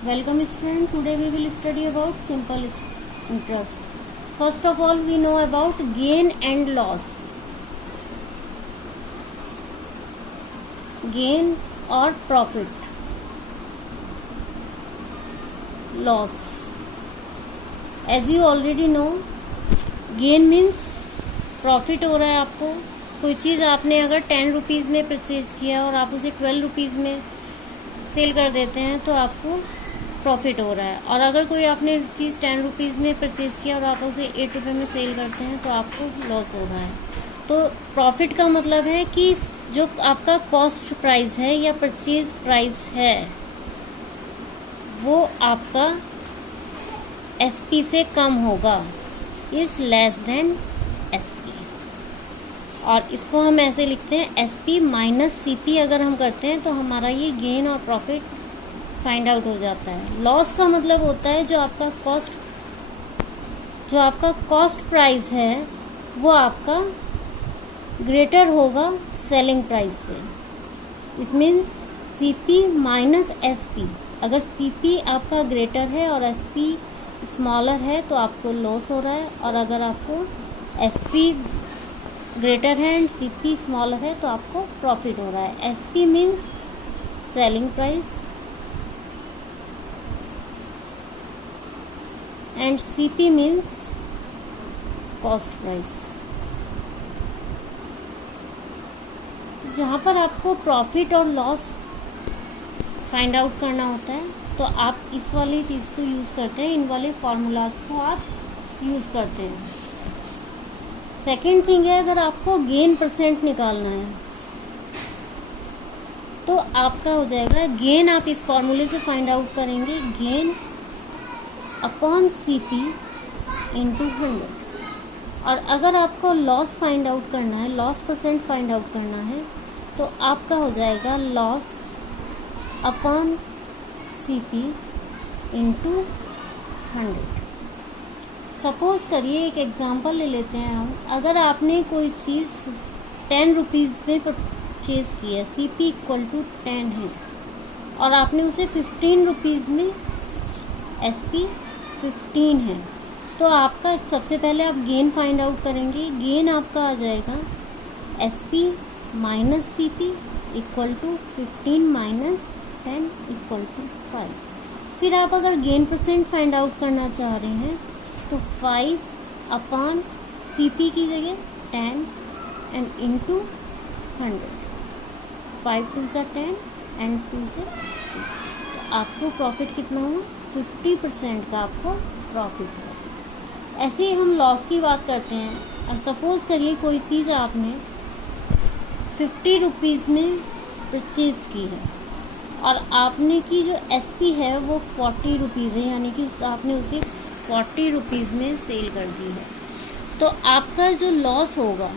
Welcome student. Today we will study about simple interest. First of all, we know about gain and loss. Gain or profit. Loss. As you already know, gain means profit हो रहा है आपको. कोई चीज़ आपने अगर 10 rupees में purchase किया और आप उसे 12 रुपीज़ में सेल कर देते हैं तो आपको प्रॉफिट हो रहा है. और अगर कोई आपने चीज़ 10 रुपीज़ में परचेज किया और आप उसे 8 रुपये में सेल करते हैं तो आपको लॉस हो रहा है. तो प्रॉफिट का मतलब है कि जो आपका कॉस्ट प्राइस है या परचेज प्राइस है वो आपका एसपी से कम होगा, इज़ लेस देन एसपी. और इसको हम ऐसे लिखते हैं एसपी माइनस सीपी. अगर हम करते हैं तो हमारा ये गेन और प्रॉफिट फाइंड आउट हो जाता है. लॉस का मतलब होता है जो आपका कॉस्ट प्राइस है वो आपका ग्रेटर होगा सेलिंग प्राइस से. इस मीन्स सीपी माइनस एसपी. अगर सीपी आपका ग्रेटर है और एसपी स्मॉलर है तो आपको लॉस हो रहा है, और अगर आपको एसपी ग्रेटर है एंड सीपी स्मॉलर है तो आपको प्रॉफिट हो रहा है. SP means selling price and CP means cost price. जहाँ पर आपको प्रॉफिट और लॉस फाइंड आउट करना होता है तो आप इस वाली चीज़ को यूज़ करते हैं, इन वाले फार्मूलाज को आप यूज़ करते हैं. सेकेंड थिंग है, अगर आपको गेन परसेंट निकालना है तो आपका हो जाएगा गेन. आप इस फॉर्मूले से फाइंड आउट करेंगे गेन अपॉन सीपी इंटू 100. और अगर आपको लॉस फाइंड आउट करना है, लॉस परसेंट फाइंड आउट करना है तो आपका हो जाएगा loss upon CP into 100. Suppose करिए, एक एग्जांपल ले लेते हैं हम. अगर आपने कोई चीज़ 10 रुपीज़ में परचेज की है, सीपी इक्वल टू 10 है, और आपने उसे 15 रुपीज़ में, एसपी 15 है, तो आपका सबसे पहले आप गेन फाइंड आउट करेंगे. गेन आपका आ जाएगा SP minus CP equal to 15 minus 10 equal to 5. फिर आप अगर गेन परसेंट फाइंड आउट करना चाह रहे हैं तो 5 अपॉन सीपी की जगह 10 एंड इंटू 100. 5 2 से 10 एंड 2 से 50. तो आपको प्रॉफिट कितना हुआ? 50% का आपको प्रॉफिट हुआ. ऐसे ही हम लॉस की बात करते हैं. अब सपोज करिए कोई चीज़ आपने 50 रुपीज़ में परचेज की है और आपने की जो एसपी है वो 40 रुपीज़ है, यानी कि आपने उसे 40 रुपीज़ में सेल कर दी है. तो आपका जो लॉस होगा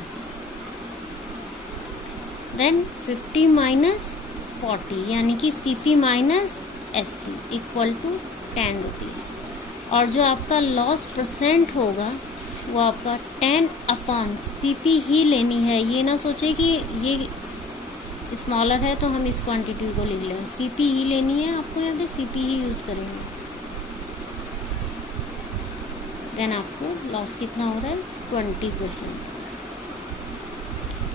देन 50 माइनस 40, यानी कि CP minus SP equal to 10 rupees. और जो आपका लॉस परसेंट होगा वो आपका 10 अपॉन सीपी ही लेनी है. ये ना सोचे कि ये स्मॉलर है तो हम इस क्वांटिटी को लिख लें. सीपी ही लेनी है आपको, यहाँ पे सीपी ही यूज़ करेंगे. देन आपको लॉस कितना हो रहा है? 20%.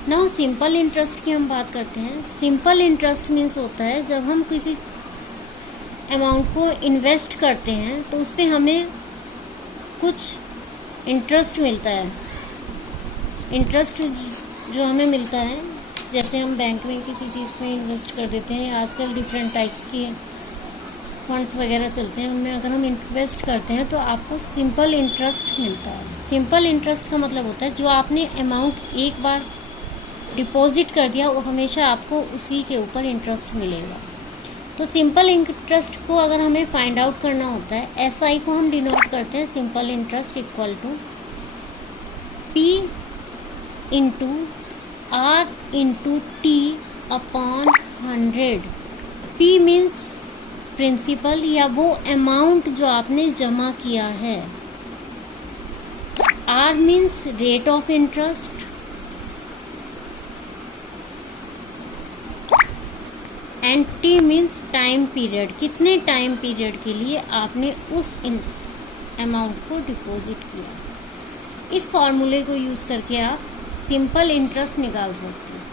नाउ सिंपल इंटरेस्ट की हम बात करते हैं. सिंपल इंटरेस्ट मीन्स होता है जब हम किसी अमाउंट को इन्वेस्ट करते हैं तो उस पर हमें कुछ इंटरेस्ट मिलता है. इंटरेस्ट जो हमें मिलता है, जैसे हम बैंक में किसी चीज़ पे इन्वेस्ट कर देते हैं, आजकल डिफरेंट टाइप्स की फंड्स वगैरह चलते हैं, उनमें अगर हम इन्वेस्ट करते हैं तो आपको सिंपल इंटरेस्ट मिलता है. सिंपल इंटरेस्ट का मतलब होता है जो आपने अमाउंट एक बार डिपॉजिट कर दिया वो हमेशा आपको उसी के ऊपर इंटरेस्ट मिलेगा. तो सिंपल इंटरेस्ट को अगर हमें फाइंड आउट करना होता है, एसआई को हम डिनोट करते हैं simple interest equal to P into R into T upon 100. P means principal या वो अमाउंट जो आपने जमा किया है. R means rate of interest and T means time period, कितने टाइम पीरियड के लिए आपने उस अमाउंट को डिपॉजिट किया। इस फॉर्मूले को यूज करके आप सिंपल इंटरेस्ट निकाल सकते हैं।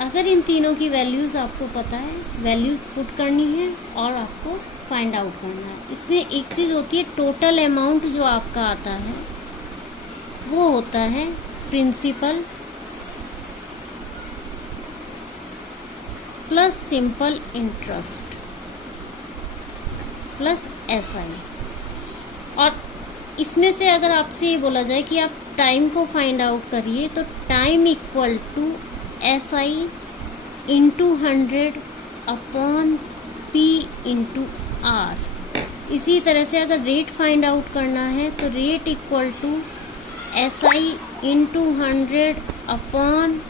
अगर इन तीनों की वैल्यूज आपको पता है, वैल्यूज पुट करनी है और आपको फाइंड आउट करना है। इसमें एक चीज होती है, टोटल अमाउंट जो आपका आता है वो होता है principal plus simple interest plus SI। और इसमें से अगर आपसे ये बोला जाए कि आप टाइम को फाइंड आउट करिए, तो time equal to SI into 100 upon P into R। इसी तरह से अगर रेट फाइंड आउट करना है तो rate equal to SI into 100 upon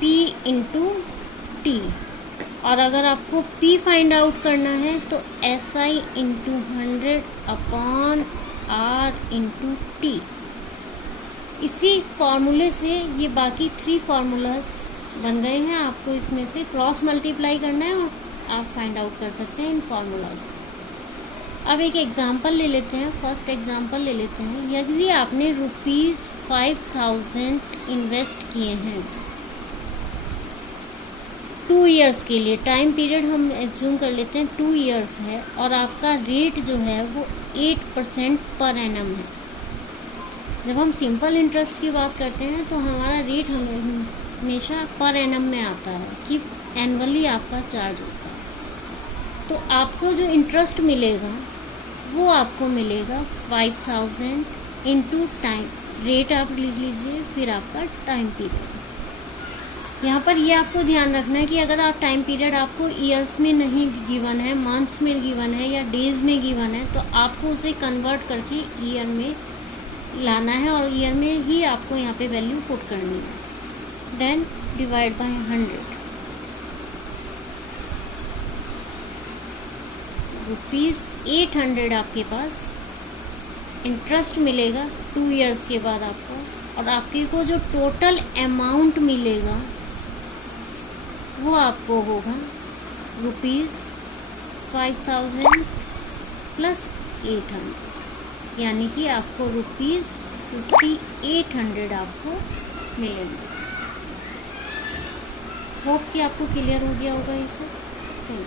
P into T। और अगर आपको P फाइंड आउट करना है तो SI into 100 upon R into T। इसी फॉर्मूले से ये बाकी 3 फार्मूलाज बन गए हैं। आपको इसमें से क्रॉस मल्टीप्लाई करना है और आप फाइंड आउट कर सकते हैं इन फार्मूलाज। अब एक एग्जांपल ले लेते हैं, फर्स्ट एग्जांपल ले लेते हैं। यदि आपने ₹5000 इन्वेस्ट किए हैं 2 इयर्स के लिए, टाइम पीरियड हम एज्यूम कर लेते हैं 2 इयर्स है, और आपका रेट जो है वो 8% पर एनम है। जब हम सिंपल इंटरेस्ट की बात करते हैं तो हमारा रेट हमेशा पर एनम में आता है कि एनुअली आपका चार्ज होता है। तो आपको जो इंटरेस्ट मिलेगा वो आपको मिलेगा 5000 इंटू टाइम, रेट आप लिख लीजिए, फिर आपका टाइम पीरियड। यहाँ पर ये आपको ध्यान रखना है कि अगर आप टाइम पीरियड आपको ईयर्स में नहीं गिवन है, मंथ्स में गिवन है या डेज में गिवन है, तो आपको उसे कन्वर्ट करके ईयर में लाना है और ईयर में ही आपको यहाँ पे वैल्यू पुट करनी है। Then divide by 100। ₹800 आपके पास इंटरेस्ट मिलेगा 2 इयर्स के बाद आपको, और आपके को जो टोटल अमाउंट मिलेगा वो आपको होगा ₹5000 प्लस 800, यानी कि आपको ₹5800 आपको मिलेंगे। होप कि आपको क्लियर हो गया होगा इससे। Thank you.